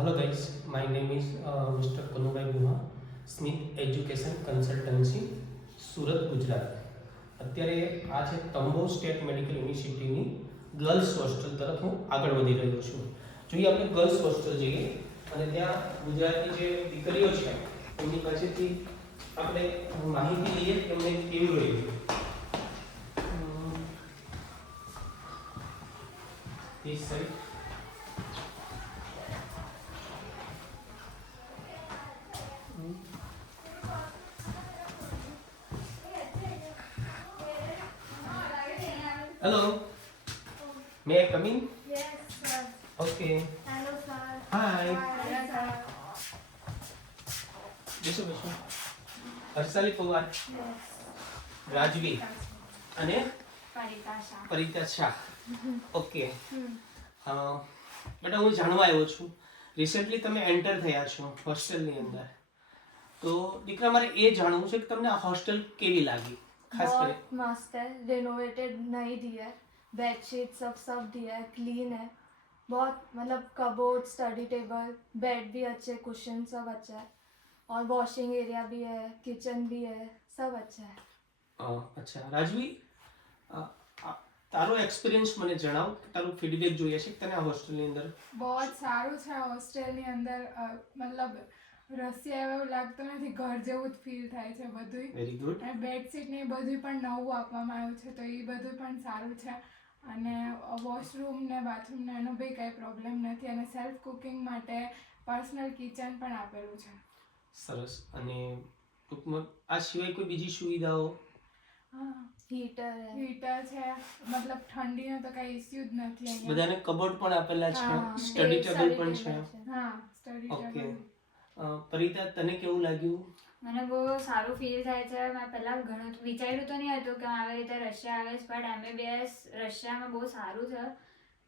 Hello guys, my name is Mr. Kanubai Guha, Smith education consultancy Surat Gujarat. અત્યારે આ છે તંબો state medical યુનિવર્સિટીની girls hostel તરફ હું આગળ વધી રહ્યો છું. જોઈએ આપણે ગર્લ્સ હોસ્ટેલ જઈએ અને ત્યાં ગુજરાતની જે દીકરીઓ છે એમની પાસેથી આપણે માહિતી લઈએ કે એમને કેવી રહી. this side. Hello. May I come in? Yes, sir. Okay. Hello, sir. Hi. Hi, sir. બેસો. હર્ષાલી પવાર, Yes. રાજવી અને Paritasha. પરિતા શાહ. ઓકે. Hmm. બેટા હું જાણવા આવ્યો છું, રિસેન્ટલી તમે એન્ટર થયા છો હોસ્ટેલની અંદર, તો દીકરા મારે એ જાણવું છે કે તમને આ હોસ્ટેલ કેવી લાગી? ખાસ કરી बहुत मस्त है, रिनोवेटेड नहीं दिया है, बेडशीट सब दिया है, क्लीन है बहुत, मतलब कबोर्ड, स्टडी टेबल, बेड भी अच्छे, कुशन सब अच्छा है और वॉशिंग एरिया भी है, किचन भी है, सब अच्छा है. અચ્છા રાજવી, તારો એક્સપિરિયન્સ મને જણાવ, તારું ફીડબેક જોઈએ છે કે તને આ હોસ્ટેલની અંદર बहुत સારું છે હોસ્ટેલની અંદર. મતલબ રશિયા એવું લાગતું નથી, ઘર જેવું જ ફીલ થાય છે બધું. Very good. અને બેડશીટ ને એ બધું પણ નવું આપવામાં આવ્યું છે, તો એ બધું પણ સારું છે. અને વોશરૂમ ને બાથરૂમ ને એનો બી કંઈ પ્રોબ્લેમ નથી, અને સેલ્ફ કુકિંગ માટે પર્સનલ કિચન પણ આપેલું છે. સરસ. અને ટૂંકમાં આ સિવાય કોઈ બીજી સુવિધાઓ? હા, हीटर है, હીટર છે, મતલબ ઠંડીનો તો કઈ ઇસ્યુ જ નથી અહીંયા. બધાને કબોર્ડ પણ આપેલા છે, हाँ, સ્ટડી ટેબલ પણ છે. હા, સ્ટડી ઓકે. ટેબલ. પરિતા, તને કેવું લાગ્યું? મને બહુ સારું ફીલ થાય છે. મેં પહેલાં ઘણું વિચાર્યું તો નહીં હતું કે આવી રીતે રશિયા આવે છે, બટ MBBS રશિયામાં બહુ સારું છે.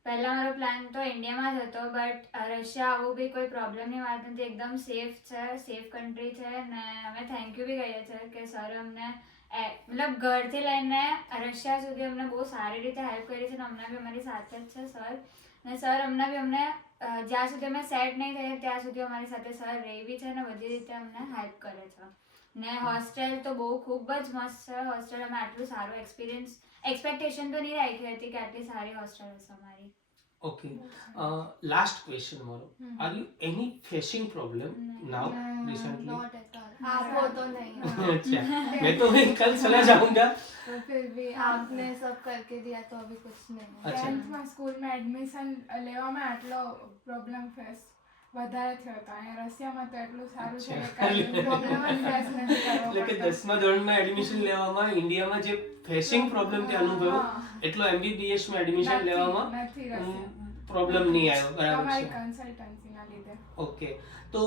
પહેલાં મારો પ્લાન તો ઇન્ડિયામાં જ હતો, બટ રશિયા આવું બી કોઈ પ્રોબ્લેમની વાત નથી, એકદમ સેફ છે, સેફ કન્ટ્રી છે. ને અમે થેન્ક યુ બી કહીએ છીએ કે સર અમને મતલબ ઘરથી લઈને રશિયા સુધી અમને બહુ સારી રીતે હેલ્પ કરી છે, ને હમણાં બી અમારી સાથે જ છે સર. ને સર હમણાં બી અમને જ્યાં સુધી અમે સેટ નહીં થઈએ ત્યાં સુધી અમારી સાથે સર રહી બી છે ને બધી રીતે અમને હેલ્પ કરે છે. ને હોસ્ટેલ તો બહુ ખૂબ જ મસ્ત છે હોસ્ટેલ. અમે આટલું સારું એક્સપેક્ટેશન તો નહીં રાખી હતી કે આટલી સારી હોસ્ટેલ હશે અમારી. ઓકે. લાસ્ટ ક્વેશ્ચન મારો, are you any facing problem now recently? Not at all. आप हो तो नहीं. अच्छा, मैं तो वही कल चला जाऊंगा. તો ફિર બી आपने सब करके दिया तो अभी कुछ नहीं है. अच्छा. 10th માં સ્કૂલમાં એડમિશન લેવામાં આટલો પ્રોબ્લેમ ફેસ વધારે થયો હતો. અહીંયા રશિયામાં તો એટલું સારું છે કે કાંઈ પ્રોબ્લેમ જ ફેસ નથી કરવો એટલે કે પડતો. 10મા ધોરણમાં એડમિશન લેવામાં ઇન્ડિયામાં જે ફેસિંગ પ્રોબ્લેમ તે અનુભવ્યો, હા. એટલો MBBS માં એડમિશન લેવામાં નથી રશિયા. પ્રોબ્લેમ નહીં આવ્યો. બરાબર તમારી છે. કન્સલ્ટન્સીના લીધે. ઓકે. તો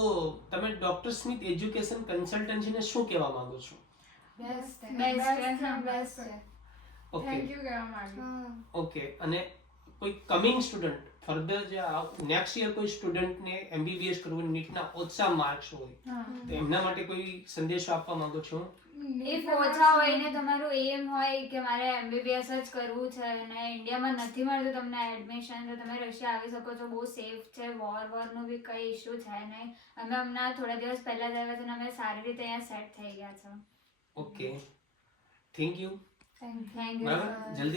તમે ડોક્ટર સ્મિથ એજ્યુકેશન કન્સલ્ટન્સીને શું કહેવા માંગો છો? बेस्ट है. Best है, बेस्ट है. ઓકે. થેન્ક યુ કહેવા માંગુ. हाँ. ઓકે. અને કોઈ કમિંગ સ્ટુડન્ટ ફર્ધર જે નેક્સ્ટ યર કોઈ સ્ટુડન્ટને MBBS કરવું, નીટના ઓછા માર્ક્સ હોય, હા. તો એમના માટે કોઈ સંદેશો આપવા માંગો છો? ઇફ ઓછા હોય ને તમારું એમ હોય કે મારે MBBS જ કરવું છે અને ઇન્ડિયામાં નથી મળતું તમને એડમિશન, તો તમે રશિયા આવી શકો છો. બહુ સેફ છે, વોરનું બી કંઈ ઇશ્યુ છે નહીં. અમે હમણાં થોડા દિવસ પહેલા જ આવ્યા છે અને અમે સારી રીતે અહીંયા સેટ થઈ ગયા છે. Okay. Thank you. Thank you. Thank you બરાબર. જલ્દી